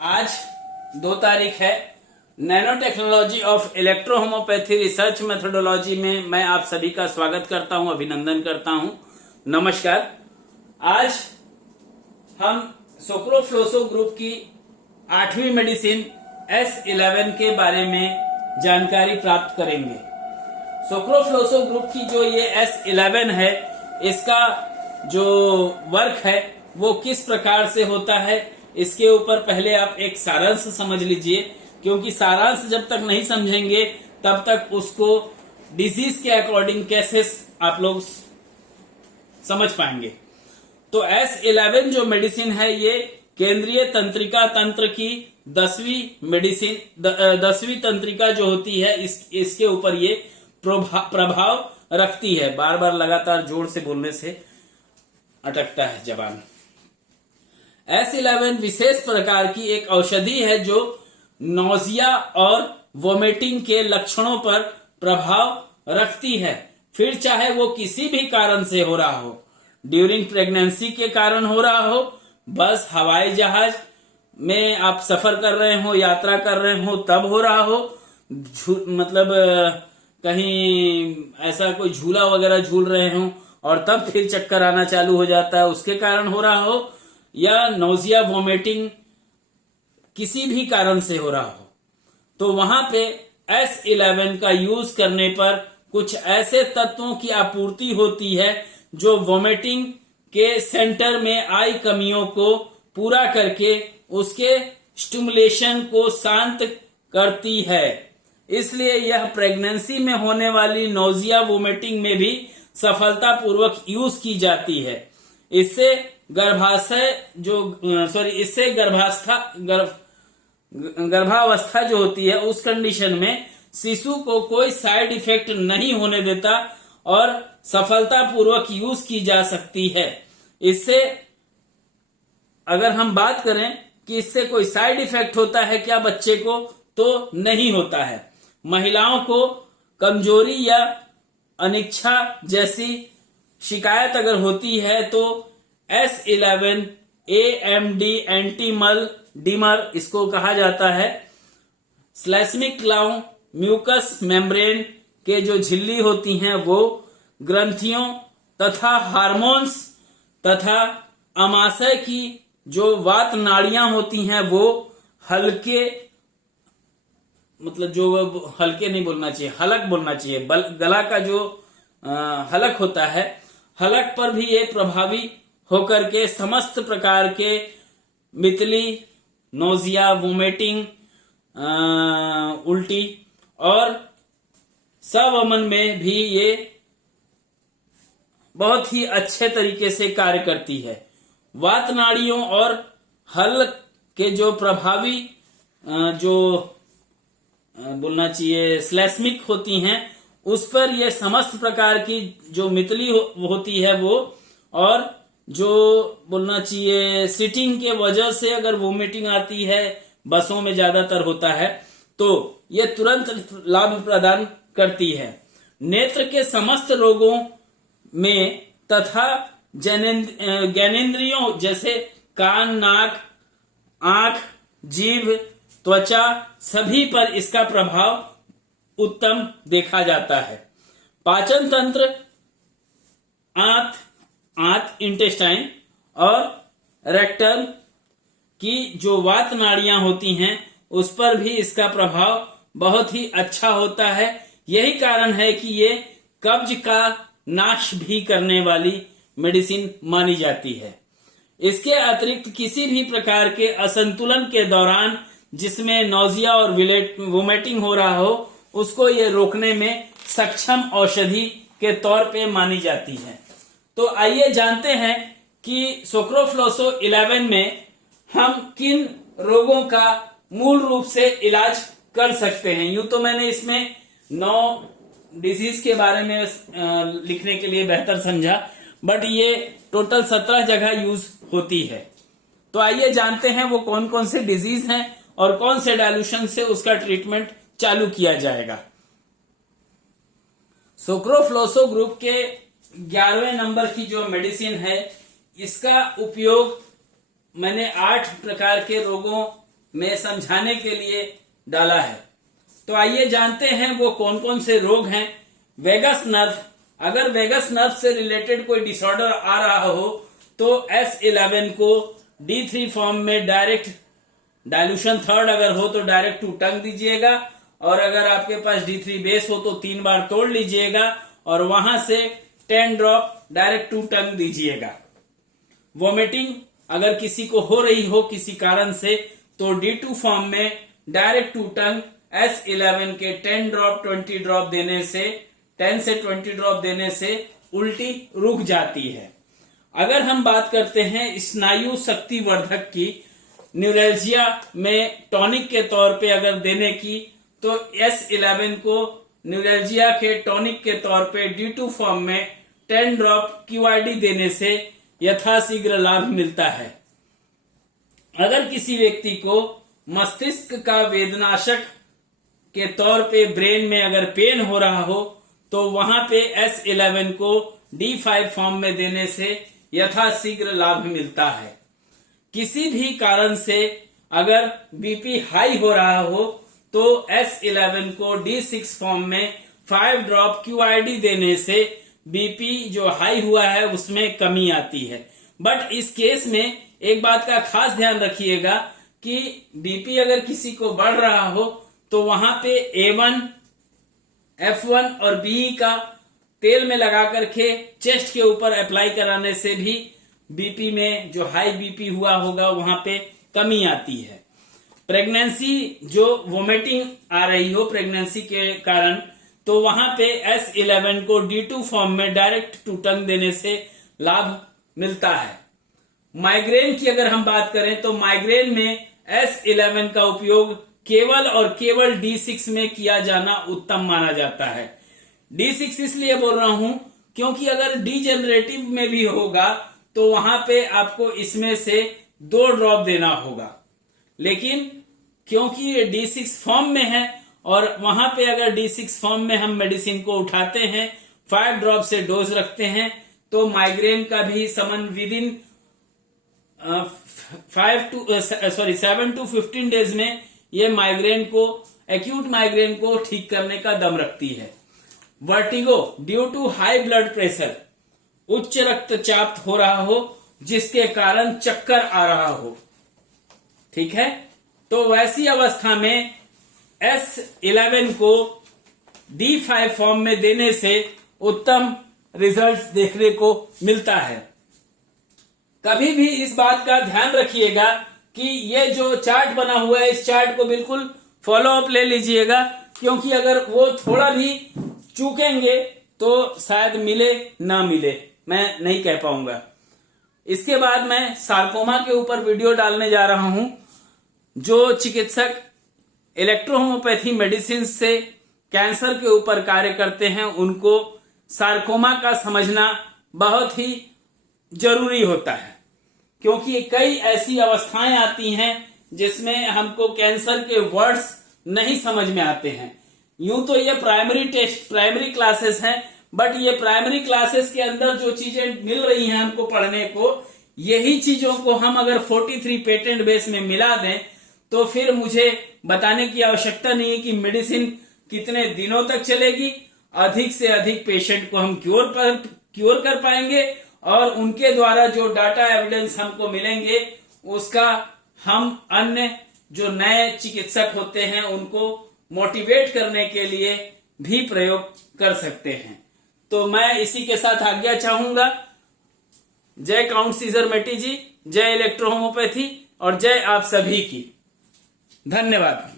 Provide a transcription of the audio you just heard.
आज 2 तारीख है। Nano technology of electro homeopathy research methodology में मैं आप सभी का स्वागत करता हूं, अभिनंदन करता हूं। नमस्कार। आज हम सोक्रोफ्लोसो ग्रुप की 8वीं मेडिसिन S11 के बारे में जानकारी प्राप्त करेंगे। सोक्रोफ्लोसो ग्रुप की जो ये S11 है, इसका जो वर्क है वो किस प्रकार से होता है, इसके ऊपर पहले आप एक सारांश समझ लीजिए, क्योंकि सारांश जब तक नहीं समझेंगे तब तक उसको डिजीज के अकॉर्डिंग कैसे आप लोग समझ पाएंगे। तो S11 जो मेडिसिन है ये केंद्रीय तंत्रिका तंत्र की 10वीं तंत्रिका जो होती है इसके ऊपर ये प्रभाव रखती है। बार बार लगातार जोर से बोलने से अटकता है जबान। S11 विशेष प्रकार की एक औषधि है जो नौजिया और वोमिटिंग के लक्षणों पर प्रभाव रखती है, फिर चाहे वो किसी भी कारण से हो रहा हो, ड्यूरिंग प्रेगनेंसी के कारण हो रहा हो, बस हवाई जहाज में आप सफर कर रहे हो, यात्रा कर रहे हो तब हो रहा हो, मतलब कहीं ऐसा कोई झूला वगैरह झूल रहे हो और तब फिर चक्कर आना चालू हो जाता है, उसके कारण हो रहा हो, या नोजिया वोमिटिंग किसी भी कारण से हो रहा हो, तो वहां पे S11 का यूज करने पर कुछ ऐसे तत्वों की आपूर्ति होती है जो वोमिटिंग के सेंटर में आई कमियों को पूरा करके उसके स्टिमुलेशन को शांत करती है। इसलिए यह प्रेगनेंसी में होने वाली नोजिया वोमिटिंग में भी सफलतापूर्वक यूज की जाती है। इससे गर्भावस्था जो होती है उस कंडीशन में शिशु को कोई साइड इफेक्ट नहीं होने देता और सफलतापूर्वक यूज की जा सकती है। इससे अगर हम बात करें कि इससे कोई साइड इफेक्ट होता है क्या बच्चे को, तो नहीं होता है। महिलाओं को कमजोरी या अनिच्छा जैसी शिकायत अगर होती है तो S11 AMD एंटीमल डिमर इसको कहा जाता है। स्लेस्मिक क्लाउ म्यूकस मेम्ब्रेन के जो झिल्ली होती हैं वो ग्रंथियों तथा हार्मोन्स तथा अमाशय की जो वात नाड़ियां होती हैं वो हल्के, मतलब जो हल्के नहीं बोलना चाहिए, हलक बोलना चाहिए, गला का जो हलक होता है, हलक पर भी ये प्रभावी होकर के समस्त प्रकार के मितली, नोजिया, वोमिटिंग, उल्टी और सवमन में भी ये बहुत ही अच्छे तरीके से कार्य करती है। वात नाड़ियों और हलक के जो प्रभावी जो बोलना चाहिए स्लेस्मिक होती हैं उस पर यह समस्त प्रकार की जो मितली होती है वो, और जो बोलना चाहिए सिटिंग के वजह से अगर वोमिटिंग आती है, बसों में ज्यादातर होता है, तो ये तुरंत लाभ प्रदान करती है। नेत्र के समस्त रोगों में तथा ज्ञानेंद्रियों जैसे कान, नाक, आंख, जीभ, त्वचा सभी पर इसका प्रभाव उत्तम देखा जाता है। पाचन तंत्र, आंत इंटेस्टाइन और रेक्टम की जो वात नाड़ियां होती हैं उस पर भी इसका प्रभाव बहुत ही अच्छा होता है। यही कारण है कि ये कब्ज का नाश भी करने वाली मेडिसिन मानी जाती है। इसके अतिरिक्त किसी भी प्रकार के असंतुलन के दौरान जिसमें नोजिया और वोमिटिंग हो रहा हो उसको ये रोकने में सक्षम औषधि के तौर पे मानी जाती है। तो आइए जानते हैं कि सोक्रोफ्लोसो 11 में हम किन रोगों का मूल रूप से इलाज कर सकते हैं। यूं तो मैंने इसमें 9 डिजीज के बारे में लिखने के लिए बेहतर समझा, बट ये टोटल 17 जगह यूज होती है। तो आइए जानते हैं वो कौन कौन से डिजीज हैं और कौन से डायल्यूशन से उसका ट्रीटमेंट चालू किया जाएगा। सोक्रोफ्लोसो ग्रुप के 11वें नंबर की जो मेडिसिन है इसका उपयोग मैंने 8 प्रकार के रोगों में समझाने के लिए डाला है। तो आइए जानते हैं वो कौन कौन से रोग हैं। वेगस नर्व, अगर वेगस नर्व से रिलेटेड कोई डिसऑर्डर आ रहा हो तो S11 को D3 फॉर्म में डायरेक्ट डाइल्यूशन थर्ड अगर हो तो डायरेक्ट टू टंग दीजिएगा, और अगर आपके पास D3 बेस हो तो 3 बार तोड़ लीजिएगा और वहां से 10 ड्रॉप डायरेक्ट टू टंग दीजिएगा। वॉमिटिंग अगर किसी को हो रही हो किसी कारण से तो D2 फॉर्म में डायरेक्ट टू टंग S11 के 10 ड्रॉप 20 ड्रॉप देने से 10 से 20 ड्रॉप देने से उल्टी रुक जाती है। अगर हम बात करते हैं स्नायु शक्तिवर्धक की, न्यूरल्जिया में टॉनिक के तौर पे अगर देने की तो S11 को न्यूरल्जिया के टॉनिक के तौर पे D2 फॉर्म में 10 ड्रॉप QID देने से यथाशीघ्र लाभ मिलता है। अगर किसी व्यक्ति को मस्तिष्क का वेदनाशक के तौर पे ब्रेन में अगर पेन हो रहा हो तो वहां पे S11 को D5 फॉर्म में देने से यथाशीघ्र लाभ मिलता है। किसी भी कारण से अगर बीपी हाई हो रहा हो तो S11 को D6 फॉर्म में 5 ड्रॉप QID देने से बीपी जो हाई हुआ है उसमें कमी आती है। बट इस केस में एक बात का खास ध्यान रखिएगा कि बीपी अगर किसी को बढ़ रहा हो तो वहां पे A1, F1 और BE का तेल में लगा करके चेस्ट के ऊपर अप्लाई कराने से भी बीपी में जो हाई बीपी हुआ होगा वहां पे कमी आती है। प्रेगनेंसी जो वोमिटिंग आ रही हो प्रेगनेंसी के कारण तो वहां पे S11 को D2 फॉर्म में डायरेक्ट टू टंग देने से लाभ मिलता है। माइग्रेन की अगर हम बात करें तो माइग्रेन में S11 का उपयोग केवल और केवल D6 में किया जाना उत्तम माना जाता है। D6 इसलिए बोल रहा हूं क्योंकि अगर डीजेनरेटिव में भी होगा तो वहां पे आपको इसमें से 2 ड्रॉप देना होगा, लेकिन क्योंकि ये D6 फॉर्म में है और वहां पे अगर D6 फॉर्म में हम मेडिसिन को उठाते हैं 5 ड्रॉप से डोज रखते हैं तो माइग्रेन का भी someone with in 7 to 15 days में ये माइग्रेन को एक्यूट माइग्रेन को ठीक करने का दम रखती है। Vertigo due to high blood pressure, उच्च रक्तचाप हो रहा हो जिसके कारण चक्कर आ रहा हो, ठीक है, तो वैसी अवस्था में S11 को D5 फॉर्म में देने से उत्तम रिजल्ट्स देखने को मिलता है। कभी भी इस बात का ध्यान रखिएगा कि ये जो चार्ट बना हुआ है इस चार्ट को बिल्कुल फॉलो अप ले लीजिएगा, क्योंकि अगर वो थोड़ा भी चूकेंगे तो शायद मिले ना मिले, मैं नहीं कह पाऊंगा। इसके बाद मैं सार्कोमा के ऊपर वीडियो डालने जा रहा हूं। जो चिकित्सक इलेक्ट्रोहोम्योपैथी मेडिसिन से कैंसर के ऊपर कार्य करते हैं उनको सार्कोमा का समझना बहुत ही जरूरी होता है, क्योंकि कई ऐसी अवस्थाएं आती हैं जिसमें हमको कैंसर के वर्ड्स नहीं समझ में आते हैं। यूं तो ये प्राइमरी क्लासेस हैं, बट ये प्राइमरी क्लासेस के अंदर जो चीजें मिल रही हैं हमको पढ़ने को, यही चीजों को हम अगर 43 पेटेंट बेस में मिला दें तो फिर मुझे बताने की आवश्यकता नहीं है कि मेडिसिन कितने दिनों तक चलेगी, अधिक से अधिक पेशेंट को हम क्योर कर पाएंगे और उनके द्वारा जो डाटा एविडेंस हमको मिलेंगे उसका हम अन्य जो नए चिकित्सक होते हैं उनको मोटिवेट करने के लिए भी प्रयोग कर सकते हैं। तो मैं इसी के साथ आज्ञा चाहूंगा। जय काउंट सीजर मेटी जी, जय इलेक्ट्रोहोम्योपैथी और जय आप सभी की। धन्यवाद।